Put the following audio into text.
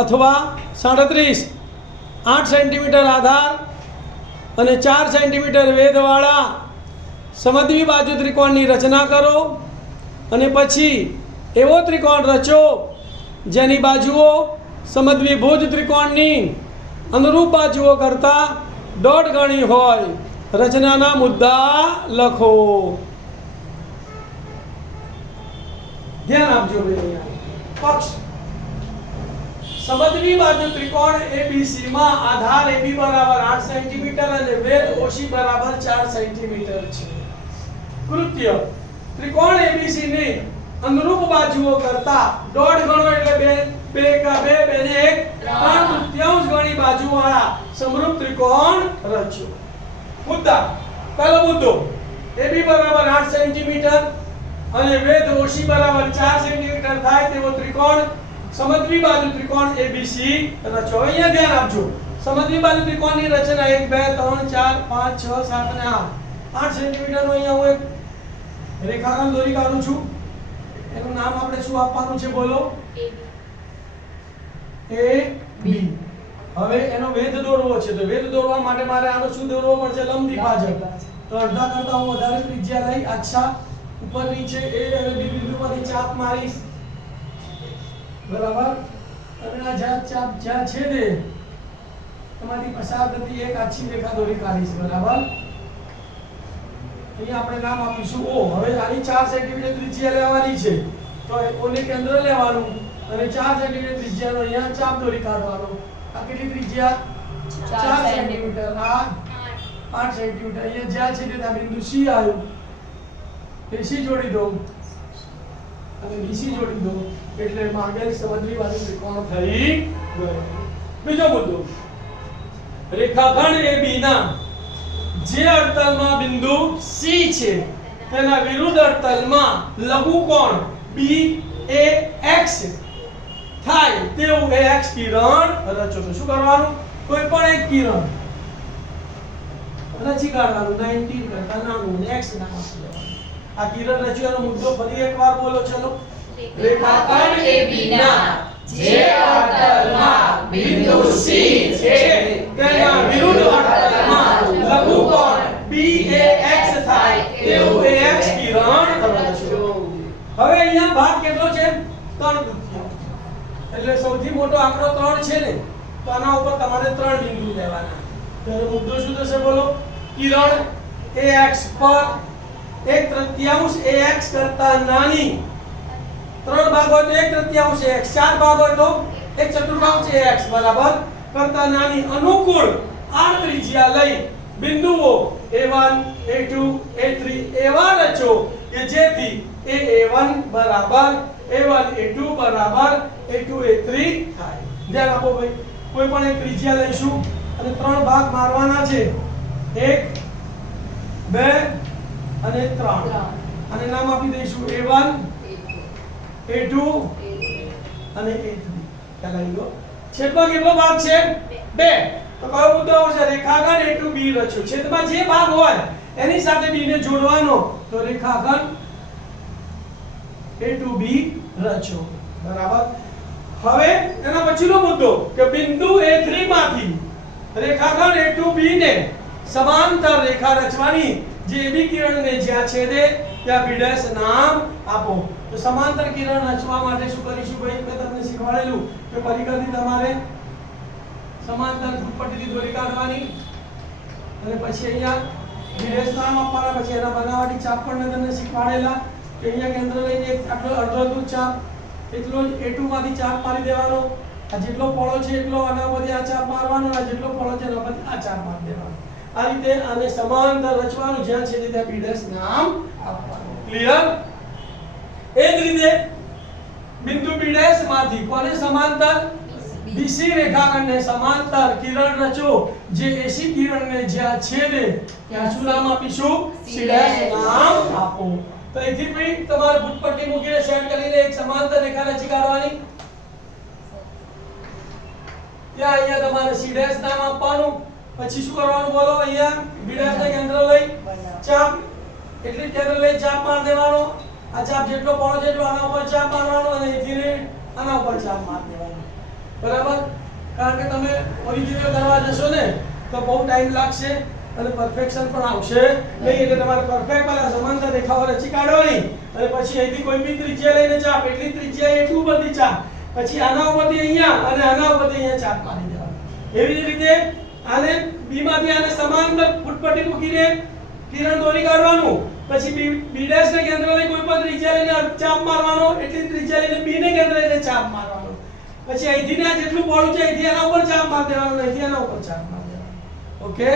अथवा 37 8 सेंटीमीटर आधार અને 4 સેન્ટીમીટર વેધવાળા સમદ્વી બાજુ ત્રિકોણની રચના કરો અને પછી એવો ત્રિકોણ રચો જેની બાજુઓ સમદ્વિભુજ ત્રિકોણની અનુરૂપ બાજુઓ કરતાં 1.5 ગણી હોય. રચનાના મુદ્દા લખો. ધ્યાન આપજો ભાઈ. પક્ષ સમદ્વી બાજુ ત્રિકોણ ABC માં આધાર AB બરાબર 8 સેન્ટીમીટર અને વેધ OC બરાબર 4 સેન્ટીમીટર છે. કૃત્ય ત્રિકોણ ABC ની અનુરૂપ બાજુઓ કરતા 1.5 ગણો એટલે 2 કા 2 2 ને 1 3/4 ગણી બાજુવાળા સમરૂપ ત્રિકોણ રચો. મુદ્દા. પહેલો મુદ્દો AB બરાબર 8 સેન્ટીમીટર અને વેધ OC બરાબર 4 સેન્ટીમીટર થાય તેવો ત્રિકોણ સમદ્વી બાજુ ત્રિકોણ ABC રચો. અહીંયા ધ્યાન આપજો. સમદ્વી બાજુ ત્રિકોણની રચના 1 2 3 4 5 6 7 અને 8 સેન્ટીમીટર નો અહીંયા હું એક રેખાખંડ દોરી કાઢું છું. એનું નામ આપણે શું આપવાનું છે બોલો? AB. હવે એનો વેધ દોરવો છે તો વેધ દોરવા માટે મારે આનો શું દોરવો પડશે? લંબ દ્વિભાજક. તો અડધા કરતા હું વધારે ત્રિજ્યા લઈ આછા ઉપર નીચે A અને B બિંદુ પરથી ચાપ મારીશ. બરાબર. અને આ ચાપ જ્યાં છેદે એમાંથી પસાર થતી એક આછી રેખા દોરી કાઢીશ. બરાબર. અહીંયા આપણે નામ આપીશું O. હવે આની 4 સેન્ટીમીટર ત્રિજ્યા લેવાની છે તો O ને કેન્દ્ર લેવાનું અને 4 સેન્ટીમીટર ત્રિજ્યાનો અહીંયા ચાપ દોરી કાઢવાનો. આ કેટલી ત્રિજ્યા? 4 સેન્ટીમીટર. આ 8 સેન્ટીમીટર. અહીંયા જ્યાં છે તે બિંદુ C આવ્યું તે C જોડી દો અને BC જોડી દો એટલે માંગેલ સમદ્વી બાજુ ત્રિકોણ થઈ ગયો. બીજો મુદ્દો રેખાખંડ AB ના જે અડતલમાં બિંદુ C છે તેના વિરુદ્ધ અડતલમાં લઘુકોણ BAX થાય તેવું AX કિરણ રચો. તો શું કરવાનું? કોઈ પણ એક કિરણ રચી કાઢવાનું. 19 કરતા નાનું X નામ આપી દેવાનું. આ કિરણ રચવાનો મુદ્દો ફરી એકવાર બોલો. ચલો. રેખાખંડ AB ના જે અડતલમાં બિંદુ C છે તેના વિરુદ્ધ અડતલમાં લઘુકોણ BAX થાય તેવું AX કિરણ રચો. હવે અહીંયા ભાગ કેટલો છે? 3/3. એટલે સૌથી મોટો આંકડો 3 છે ને તો આના ઉપર તમારે 3 બિંદુ લેવાના. ત્યારે મુદ્દો શું થશે બોલો? કિરણ AX પર 1/3 AX કરતા નાની 3 ભાગ હોય તો 1/3 AX, 4 ભાગ હોય તો 1/4 AX બરાબર કરતા નાની અનુકૂળ આર ત્રિજ્યા લઈ બિંદુઓ A1 A2 A3 એવા રચો કે જેથી A1 બરાબર A1 A2 બરાબર A2 A3 થાય. ધ્યાન આપો ભાઈ. કોઈ પણ એક ત્રિજ્યા લઈશું અને 3 ભાગ મારવાના છે. 1 2 અને 3 અને નામ આપી દઈશું A1 A2 અને A3. ખ્યાલ આવી ગયો? છેદમાં કેટલો ભાગ છે? 2. તો કયો મુદ્દો આવશે? રેખાખંડ A2B રચો. છેદમાં જે ભાગ હોય એની સાથે B ને જોડવાનો તો રેખાખંડ A2B રચો. બરાબર. હવે એના પછીનો મુદ્દો કે બિંદુ A3 માંથી રેખાખંડ A2B ને સમાંતર રેખા રચવાની જે AB કિરણને જ્યાં છેદે ત્યાં B' નામ આપો. તો સમાંતર કિરણ રચવા માટે શું કરીશું ભાઈ? મેં તમને શીખવાડેલું કે પરિઘથી તમારે સમાંતર ફૂટપટ્ટીથી દોરી કાઢવાની અને પછી અહીંયા B' નામ આપવાના. પછી એના બનાવટી ચાપ પણ મેં તમને શીખવાડેલા કે અહીંયા કેન્દ્ર લઈને એક આટલો અડધો ચાપ એટલો જ A2 માંથી ચાપ મારી દેવાનો. આ જેટલો પહોળો છે એટલો આના પરથી આ ચાપ મારવાનો, આ જેટલો પહોળો છે એના પરથી આ ચાપ મારી દેવાનો. આ રીતે આને સમાંતર રચવાનું જ્યાં છે ત્યાં B' નામ આપવાનું. ક્લિયર? એ જ રીતે બિંદુ B' માંથી કોને સમાંતર? BC રેખાખંડને સમાંતર કિરણ રચો જે AC કિરણને જ્યાં છેદે ત્યાં શું નામ આપીશું? C' નામ આપો. તો અહીંથી ભાઈ તમારે ફૂટપટ્ટી મૂકીને સેટ કરીને એક સમાંતર રેખા રચી કાઢવાની. ત્યાં અહીંયા તમારે C' નામ આપવાનું. પછી શું કરવાનું બોલો? અહીંયા B' ને કેન્દ્ર લઈ ચાપ એટલે કેન્દ્ર લઈ ચાપ માર દેવાનો. આ ચાપ જેટલો પહોળો છે એટલો આના ઉપર ચાપ મારવાનો અને અહીંથી આના ઉપર ચાપ માર દેવાનો. બરાબર, કારણ કે તમે ઓરિજિનલ કરવા જશો ને તો બહુ ટાઈમ લાગશે અને પરફેક્શન પણ આવશે નહીં. એટલે તમારે પરફેક્ટ વાળા સમાંતર રેખાઓ રચી કાઢવાની અને પછી અહીંથી કોઈ બી ત્રિજ્યા લઈને ચાપ, એટલી ત્રિજ્યા એટલું બધી ચાપ, પછી આના ઉપરથી અહીંયા અને આના ઉપરથી અહીંયા ચાપ મારી દેવાની. એવી જ રીતે આને બી માંથી આને સમાંતર ફૂટપટ્ટી મૂકીને કિરણ દોરી કાઢવાનું, પછી બી ડેશ ને કેન્દ્ર લઈ કોઈ પણ ત્રિજ્યા લઈને ચાપ મારવાનો, એટલી ત્રિજ્યા લઈને બી ને કેન્દ્ર લઈને ચાપ મારવાનો, પછી અહીંથી ને જેટલું પહોળું છે અહીંથી આના ઉપર ચાપ મારી દેવાનું, અહીંથી આના ઉપર ચાપ મારી દેવાનું. ઓકે.